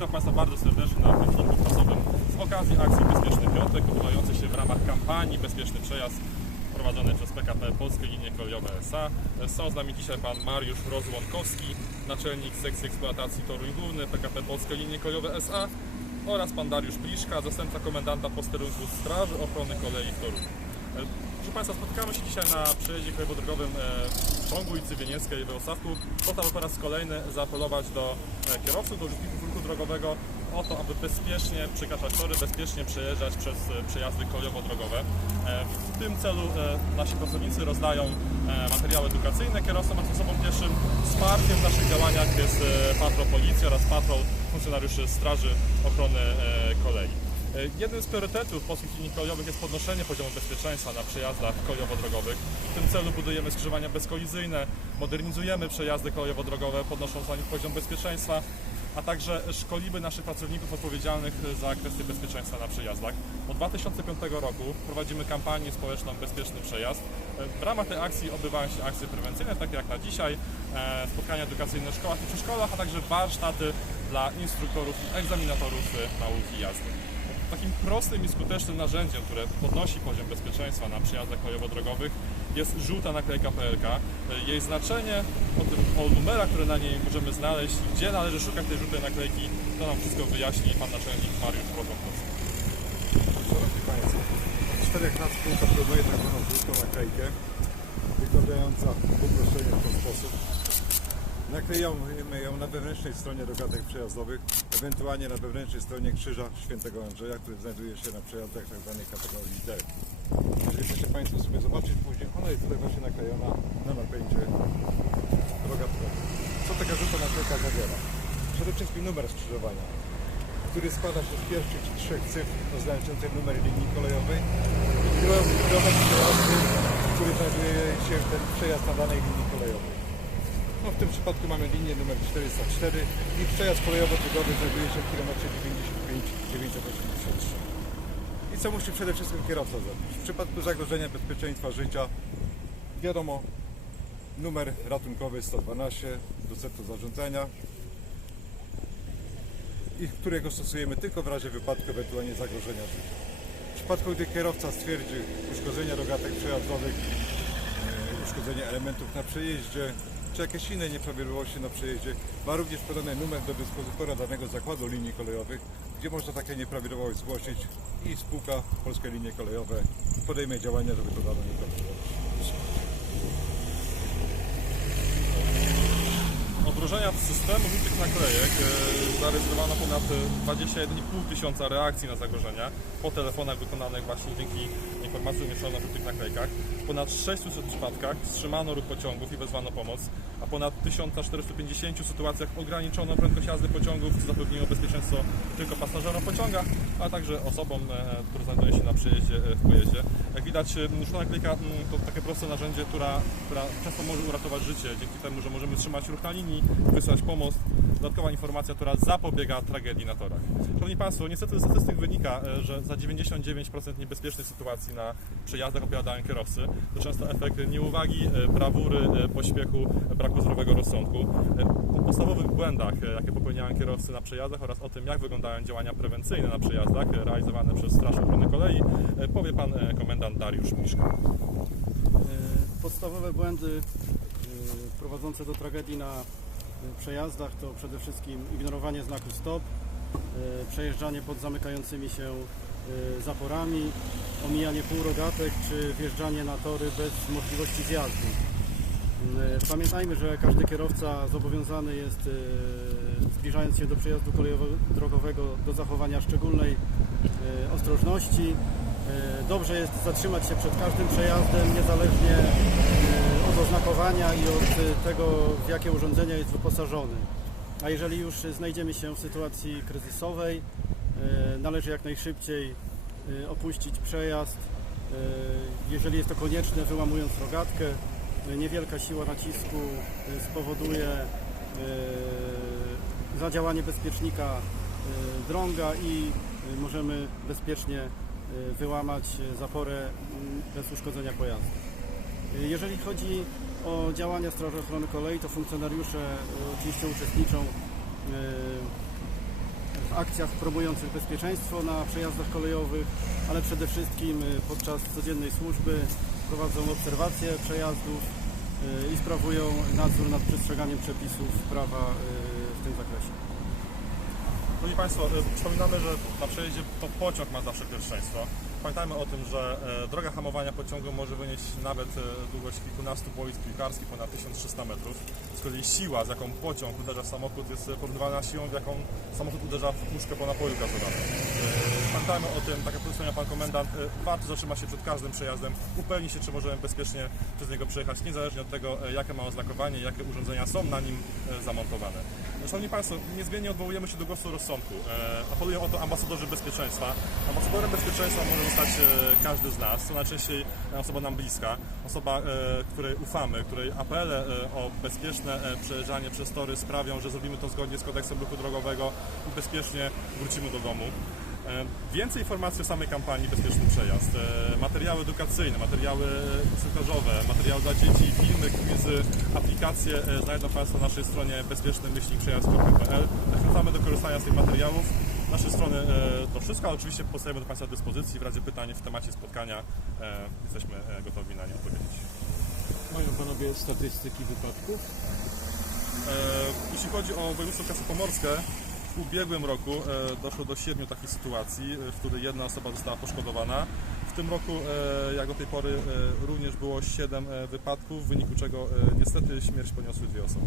Witam Państwa bardzo serdecznie na briefingu prasowym z okazji akcji Bezpieczny Piątek, odbywającej się w ramach kampanii Bezpieczny Przejazd prowadzonej przez PKP Polskie Linie Kolejowe SA. Są z nami dzisiaj Pan Mariusz Rozłąkowski, naczelnik sekcji eksploatacji Toruń Główny PKP Polskie Linie Kolejowe SA oraz Pan Dariusz Pliszka, zastępca komendanta posterunku Straży Ochrony Kolei w Toruniu. Proszę Państwa, spotykamy się dzisiaj na przejeździe krajowodrogowym e, ciągu ulicy Wienieckiej w Ostawku po to, aby po raz kolejny zaapelować do e, kierowców, do uczestników ruchu drogowego o to, aby bezpiecznie przekraczać tory, bezpiecznie przejeżdżać przez e, przejazdy kolejowo-drogowe. W tym celu nasi pracownicy rozdają materiały edukacyjne kierowcom, a sposobem pierwszym wsparciem w naszych działaniach jest patrol policji oraz patrol funkcjonariuszy Straży Ochrony Kolei. E, Jednym z priorytetów polskich linii kolejowych jest podnoszenie poziomu bezpieczeństwa na przejazdach kolejowo-drogowych. W tym celu budujemy skrzyżowania bezkolizyjne, modernizujemy przejazdy kolejowo-drogowe, podnosząc na nich poziom bezpieczeństwa, a także szkolimy naszych pracowników odpowiedzialnych za kwestie bezpieczeństwa na przejazdach. Od 2005 roku prowadzimy kampanię społeczną Bezpieczny Przejazd. E, W ramach tej akcji odbywają się akcje prewencyjne, takie jak na dzisiaj, e, spotkania edukacyjne w szkołach i przedszkolach, a także warsztaty dla instruktorów i egzaminatorów nauki jazdy. Takim prostym i skutecznym narzędziem, które podnosi poziom bezpieczeństwa na przejazdach kolejowo-drogowych jest żółta naklejka PLK. Jej znaczenie, o, tym, o numerach, które na niej możemy znaleźć, gdzie należy szukać tej żółtej naklejki, to nam wszystko wyjaśni pan naczelnik Mariusz Wodząkowski. Szanowni Państwo, od czterech lat spółka promuje tak zwaną żółtą naklejkę, wyglądająca w w ten sposób. Naklejamy ją na wewnętrznej stronie rogatek przejazdowych, ewentualnie na wewnętrznej stronie krzyża Świętego Andrzeja, który znajduje się na przejazdach tzw. kategorii D. Jeżeli chcecie Państwo sobie zobaczyć później, ona jest tutaj właśnie naklejona na napędzie rogatkowych. Co taka żółta naklejka zawiera? Przede wszystkim numer skrzyżowania, który składa się z pierwszych trzech cyfr oznaczających numer linii kolejowej i kilo- kilometr przejazdu, który znajduje się ten przejazd na danej linii kolejowej. No, w tym przypadku mamy linię numer 404 i przejazd kolejowo-drogowy znajduje się w kilometrze 95 983. I co musi przede wszystkim kierowca zrobić? W przypadku zagrożenia bezpieczeństwa życia wiadomo numer ratunkowy 112 do centrum zarządzania i którego stosujemy tylko w razie wypadku ewentualnie zagrożenia życia. W przypadku gdy kierowca stwierdzi uszkodzenia rogatek przejazdowych, e, uszkodzenie elementów na przejeździe, czy jakieś inne nieprawidłowości na przejeździe, ma również podany numer do dyspozytora danego zakładu linii kolejowych, gdzie można takie nieprawidłowość zgłosić i spółka Polskie Linie Kolejowe podejmie działania, żeby to dane nieprawidłowość Wdrożenia systemu żółtych naklejek e, zarejestrowano ponad e, 21,5 tysiąca reakcji na zagrożenia po telefonach wykonanych właśnie dzięki informacji umieszczonych na żółtych naklejkach. W ponad 600 przypadkach wstrzymano ruch pociągów i wezwano pomoc, a ponad 1450 sytuacjach ograniczono prędkość jazdy pociągów, co zapewniło bezpieczeństwo tylko pasażerom w pociągach, a także osobom, e, które znajdują się na przejeździe e, w pojeździe. Jak widać, żółta naklejka mm, to takie proste narzędzie, która, która często może uratować życie, dzięki temu, że możemy trzymać ruch na linii, wysłać pomoc. Dodatkowa informacja, która zapobiega tragedii na torach. Szanowni Państwo, niestety ze statystyk wynika, e, że za 99% niebezpiecznych sytuacji na przejazdach opowiadają kierowcy. To często efekt nieuwagi, e, brawury, e, pośpiechu, braku zdrowego rozsądku. O podstawowych błędach, jakie popełniają kierowcy na przejazdach oraz o tym, jak wyglądają działania prewencyjne na przejazdach realizowane przez Straż Ochrony Kolei, powie Pan komendant Dariusz Miszka. Podstawowe błędy prowadzące do tragedii na przejazdach to przede wszystkim ignorowanie znaku stop, e, przejeżdżanie pod zamykającymi się e, zaporami, omijanie półrogatek czy wjeżdżanie na tory bez możliwości zjazdu. E, Pamiętajmy, że każdy kierowca zobowiązany jest, zbliżając się do przejazdu kolejowo-drogowego, do zachowania szczególnej ostrożności. Dobrze jest zatrzymać się przed każdym przejazdem, niezależnie oznakowania i od e, tego, w jakie urządzenia jest wyposażony. A jeżeli już znajdziemy się w sytuacji kryzysowej, e, należy jak najszybciej e, opuścić przejazd. Jeżeli jest to konieczne, wyłamując rogatkę, niewielka siła nacisku spowoduje zadziałanie bezpiecznika drąga i możemy bezpiecznie wyłamać zaporę m, bez uszkodzenia pojazdu. E, Jeżeli chodzi o działania Straży Ochrony Kolei, to funkcjonariusze e, oczywiście uczestniczą e, w akcjach promujących bezpieczeństwo na przejazdach kolejowych, ale przede wszystkim y, podczas codziennej służby prowadzą obserwacje przejazdów i sprawują nadzór nad przestrzeganiem przepisów prawa w tym zakresie. Państwo, e, przypominamy, że na przejeździe to pociąg ma zawsze pierwszeństwo. Pamiętajmy o tym, że e, droga hamowania pociągu może wynieść nawet e, długość kilkunastu boisk piłkarskich, ponad 1300 metrów. Z kolei siła, z jaką pociąg uderza w samochód, jest e, porównywana z siłą, w jaką samochód uderza w puszkę po napoju gazowym. E, Pamiętajmy o tym, tak jak wspomniał Pan Komendant, e, warto zatrzymać się przed każdym przejazdem, upewnić się, czy możemy bezpiecznie przez niego przejechać, niezależnie od tego, e, jakie ma oznakowanie, jakie urządzenia są na nim e, zamontowane. Szanowni Państwo, niezmiennie odwołujemy się do głosu rozsądku. E, Apelują o to ambasadorzy bezpieczeństwa. Ambasadorem bezpieczeństwa może zostać e, każdy z nas, to najczęściej osoba nam bliska, osoba, e, której ufamy, której apele e, o bezpieczne e, przejeżdżanie przez tory sprawią, że zrobimy to zgodnie z kodeksem ruchu drogowego i bezpiecznie wrócimy do domu. E, Więcej informacji o samej kampanii Bezpieczny Przejazd, e, materiały edukacyjne, materiały instruktażowe, materiały dla dzieci, filmy, quizy, aplikacje e, znajdą Państwo na naszej stronie bezpieczny-przejazd.pl. Zachęcamy do korzystania z tych materiałów. Z naszej strony to wszystko, ale oczywiście pozostajemy do Państwa dyspozycji. W razie pytań w temacie spotkania jesteśmy gotowi na nie odpowiedzieć. Mają panowie statystyki wypadków? Jeśli chodzi o województwo kujawsko-pomorskie, w ubiegłym roku e, doszło do siedmiu takich sytuacji, e, w których jedna osoba została poszkodowana. W tym roku, e, jak do tej pory, również było siedem wypadków, w wyniku czego niestety śmierć poniosły dwie osoby.